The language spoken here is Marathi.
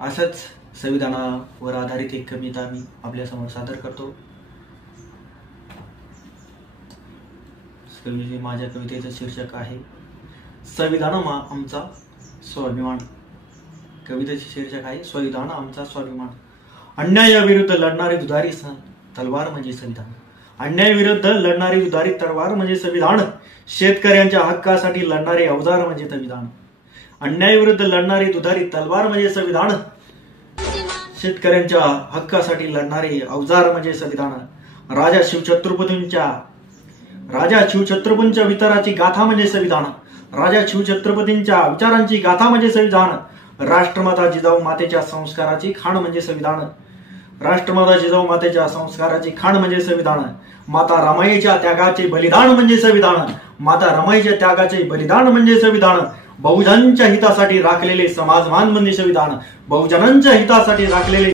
असंच संविधानावर आधारित एक कविता मी आपल्यासमोर सादर करतो। माझ्या कवितेचं शीर्षक आहे संविधान आमचा स्वाभिमान। कवितेचे शीर्षक आहे संविधान आमचा स्वाभिमान। अन्यायाविरुद्ध लढणारी दुधारी तलवार म्हणजे संविधान। अन्यायाविरुद्ध लढणारी दुधारी तलवार म्हणजे संविधान। शेतकऱ्यांच्या हक्कासाठी लढणारे अवजार म्हणजे संविधान। अन्यायाविरुद्ध लढणारी दुधारी तलवार म्हणजे संविधान। शेतकऱ्यांच्या हक्कासाठी लढणारे अवजार म्हणजे संविधान। राजा शिवछत्रपतींच्या विचाराची गाथा म्हणजे संविधान। राजा शिवछत्रपतींच्या विचारांची गाथा म्हणजे संविधान। राष्ट्रमाता जिजाऊ मातेच्या संस्काराची खाण म्हणजे संविधान। राष्ट्रमाता जिजाऊ मातेच्या संस्काराची खाण म्हणजे संविधान। माता रमाईच्या त्यागाचे बलिदान म्हणजे संविधान। माता रमाईच्या त्यागाचे बलिदान म्हणजे संविधान। बहुजनांच्या हितासाठी राखलेले समाजमान म्हणजे संविधान। बहुजनांच्या हितासाठी राखलेले